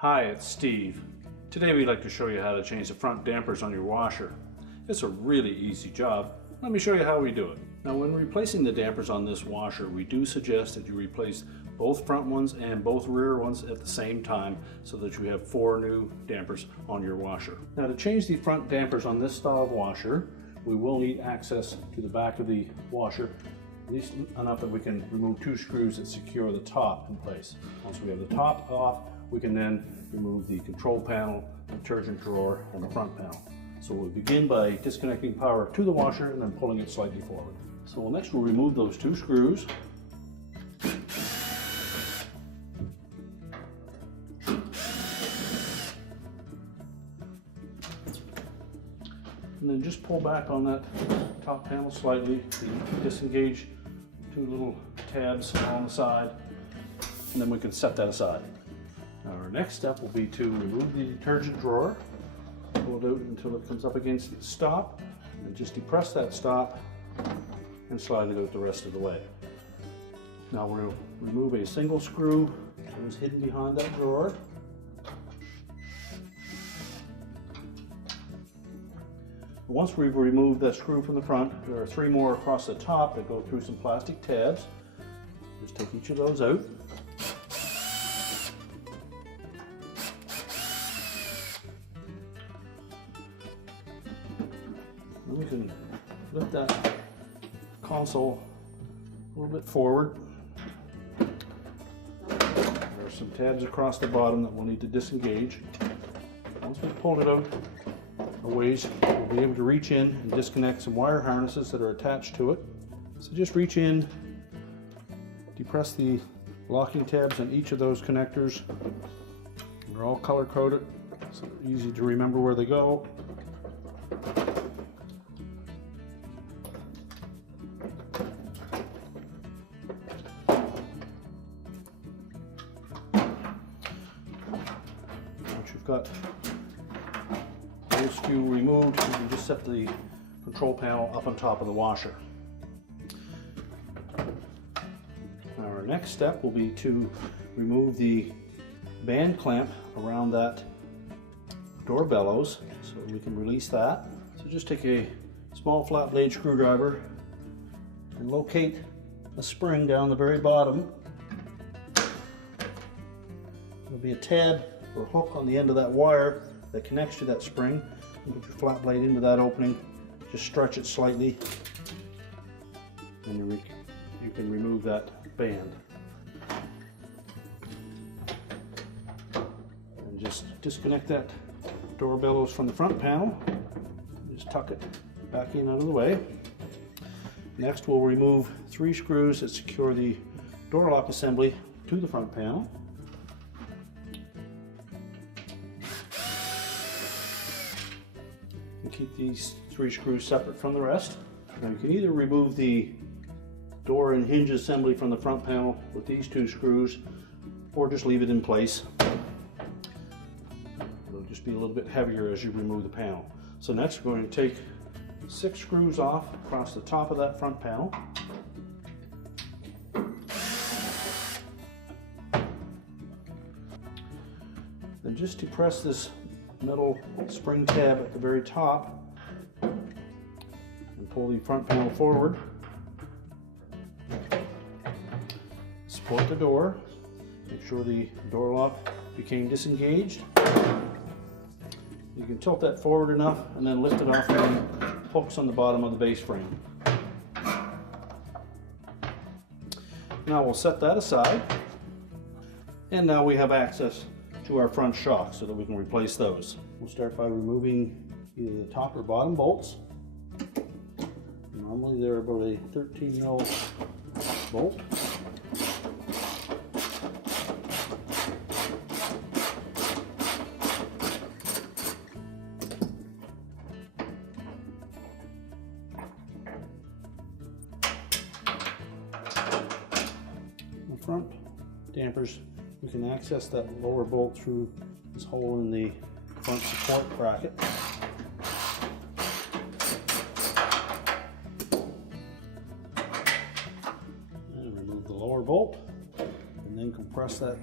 Hi, it's Steve. Today we'd like to show you how to change the front dampers on your washer. It's a really easy job. Let me show you how we do it. Now when replacing the dampers on this washer, we do suggest that you replace both front ones and both rear ones at the same time so that you have 4 new dampers on your washer. Now to change the front dampers on this style of washer, we will need access to the back of the washer, at least enough that we can remove 2 screws that secure the top in place. Once we have the top off, we can then remove the control panel, the detergent drawer, and the front panel. So we'll begin by disconnecting power to the washer and then pulling it slightly forward. So next we'll remove those 2 screws. And then just pull back on that top panel slightly to disengage 2 little tabs on the side, and then we can set that aside. Now our next step will be to remove the detergent drawer, pull it out until it comes up against the stop, and just depress that stop and slide it out the rest of the way. Now we'll remove a single screw that was hidden behind that drawer. Once we've removed that screw from the front, there are 3 more across the top that go through some plastic tabs. Just take each of those out. And we can lift that console a little bit forward. There are some tabs across the bottom that we'll need to disengage. Once we've pulled it out a ways, we'll be able to reach in and disconnect some wire harnesses that are attached to it. So just reach in, depress the locking tabs on each of those connectors. They're all color coded, so they're easy to remember where they go. Once you've got those few removed, you can just set the control panel up on top of the washer. Now our next step will be to remove the band clamp around that door bellows so we can release that. So just take a small flat blade screwdriver and locate a spring down the very bottom. There'll be a tab or hook on the end of that wire that connects to that spring. You put your flat blade into that opening, just stretch it slightly, and you can remove that band. And just disconnect that door bellows from the front panel. Just tuck it back in out of the way. Next we'll remove 3 screws that secure the door lock assembly to the front panel. Keep these 3 screws separate from the rest. Now you can either remove the door and hinge assembly from the front panel with these 2 screws, or just leave it in place. It'll just be a little bit heavier as you remove the panel. So next we're going to take 6 screws off across the top of that front panel. Then just depress this metal spring tab at the very top and pull the front panel forward. Support the door. Make sure the door lock became disengaged. You can tilt that forward enough and then lift it off the hooks on the bottom of the base frame. Now we'll set that aside, and now we have access to our front shocks so that we can replace those. We'll start by removing either the top or bottom bolts. Normally they're about a 13 mil bolt. The front dampers, we can access that lower bolt through this hole in the front support bracket. And remove the lower bolt, and then compress that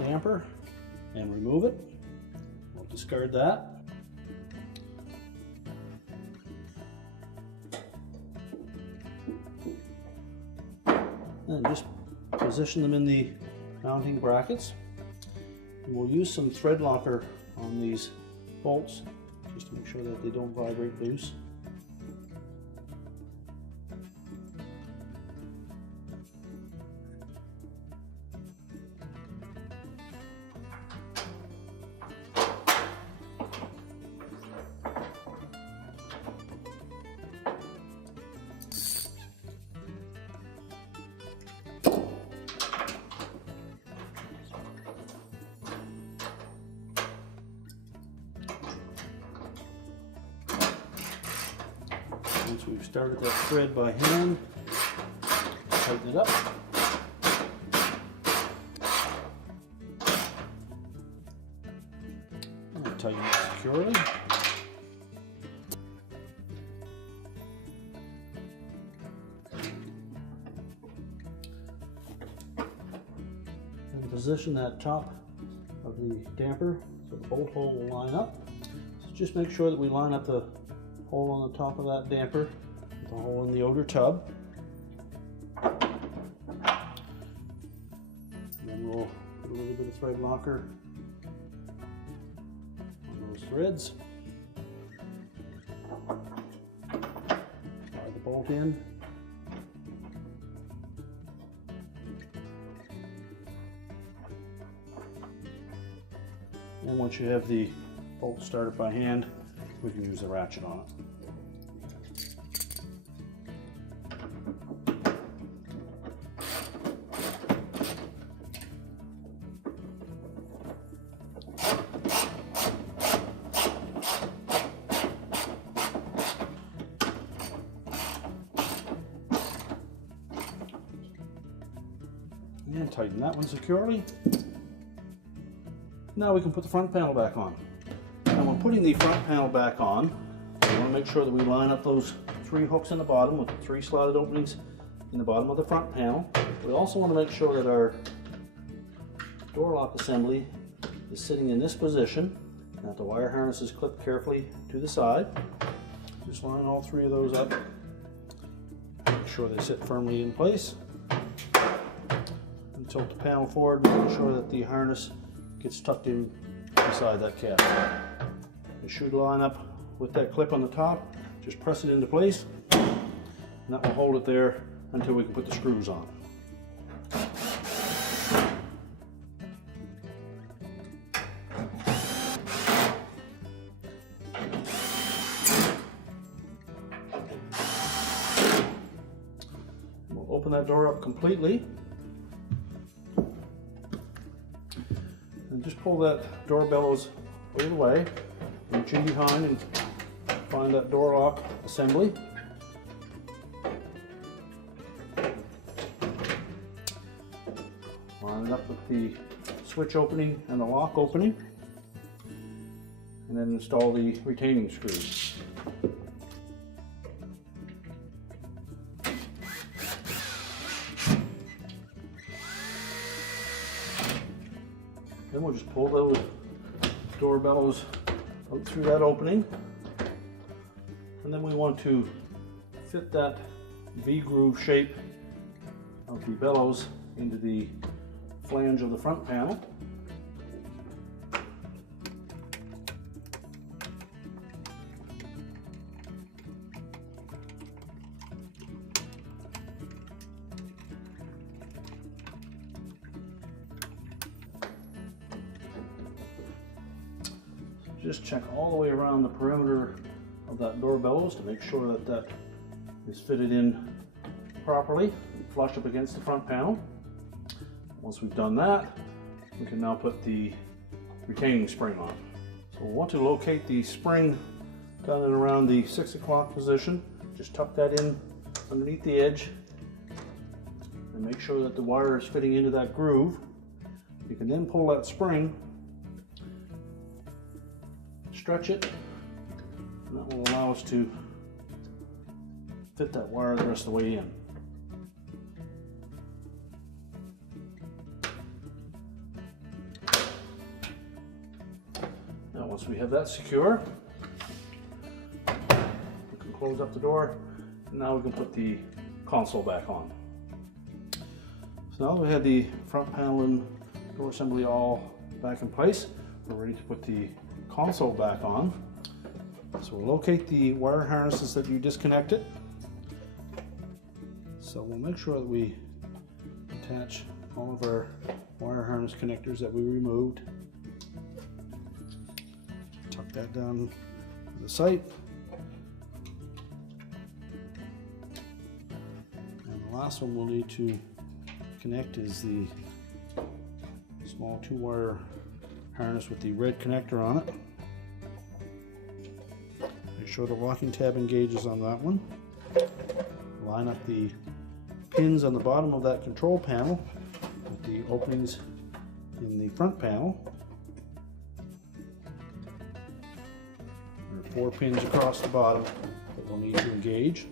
damper and remove it. We'll discard that. And just position them in the mounting brackets. And we'll use some thread locker on these bolts just to make sure that they don't vibrate loose. Once we've started that thread by hand, tighten it up. And tighten it securely. And position that top of the damper so the bolt hole will line up. So just make sure that we line up the hole on the top of that damper with the hole in the outer tub. And then we'll put a little bit of thread locker on those threads. Slide the bolt in. And once you have the bolt started by hand, we can use the ratchet on it. And tighten that one securely. Now we can put the front panel back on. And when putting the front panel back on, we want to make sure that we line up those 3 hooks in the bottom with the 3 slotted openings in the bottom of the front panel. We also want to make sure that our door lock assembly is sitting in this position and that the wire harness is clipped carefully to the side. Just line all 3 of those up. Make sure they sit firmly in place. And tilt the panel forward, making sure that the harness gets tucked in inside that cap. It should line up with that clip on the top. Just press it into place, and that will hold it there until we can put the screws on. We'll open that door up completely. And just pull that door bellows out of the way, reach in behind and find that door lock assembly. Line it up with the switch opening and the lock opening, and then install the retaining screws. Then we'll just pull those door bellows out through that opening, and then we want to fit that V-groove shape of the bellows into the flange of the front panel. Just check all the way around the perimeter of that door bellows to make sure that that is fitted in properly, flush up against the front panel. Once we've done that, we can now put the retaining spring on. So we'll want to locate the spring down and around the 6 o'clock position. Just tuck that in underneath the edge and make sure that the wire is fitting into that groove. You can then pull that spring, stretch it, and that will allow us to fit that wire the rest of the way in. Once we have that secure, we can close up the door, and now we can put the console back on. So now that we have the front panel and door assembly all back in place, we're ready to put the console back on. So we'll locate the wire harnesses that you disconnected. So we'll make sure that we attach all of our wire harness connectors that we removed. Tuck that down to the site. And the last one we'll need to connect is the small 2-wire harness with the red connector on it. Make sure the locking tab engages on that one. Line up the pins on the bottom of that control panel with the openings in the front panel. There are 4 pins across the bottom that we'll need to engage.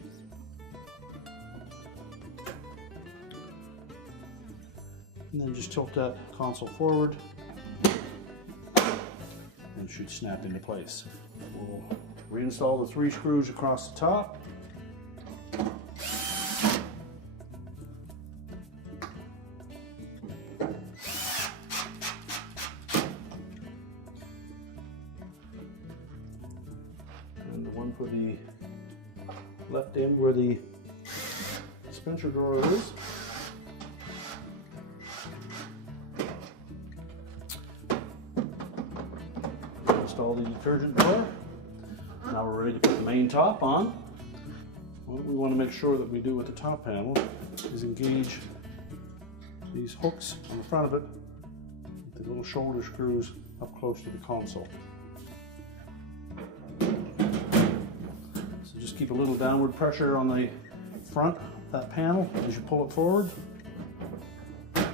And then just tilt that console forward and it should snap into place. We'll reinstall the 3 screws across the top. And the one for the left end where the dispenser drawer is. Install the detergent drawer. Now we're ready to put the main top on. What we want to make sure that we do with the top panel is engage these hooks on the front of it with the little shoulder screws up close to the console. So just keep a little downward pressure on the front of that panel as you pull it forward. Make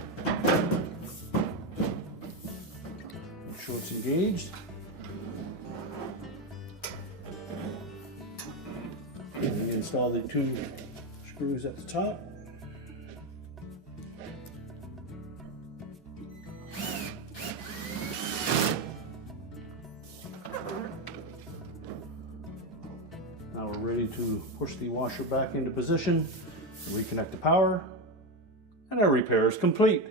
sure it's engaged. And install the 2 screws at the top. Now we're ready to push the washer back into position and reconnect the power, and our repair is complete.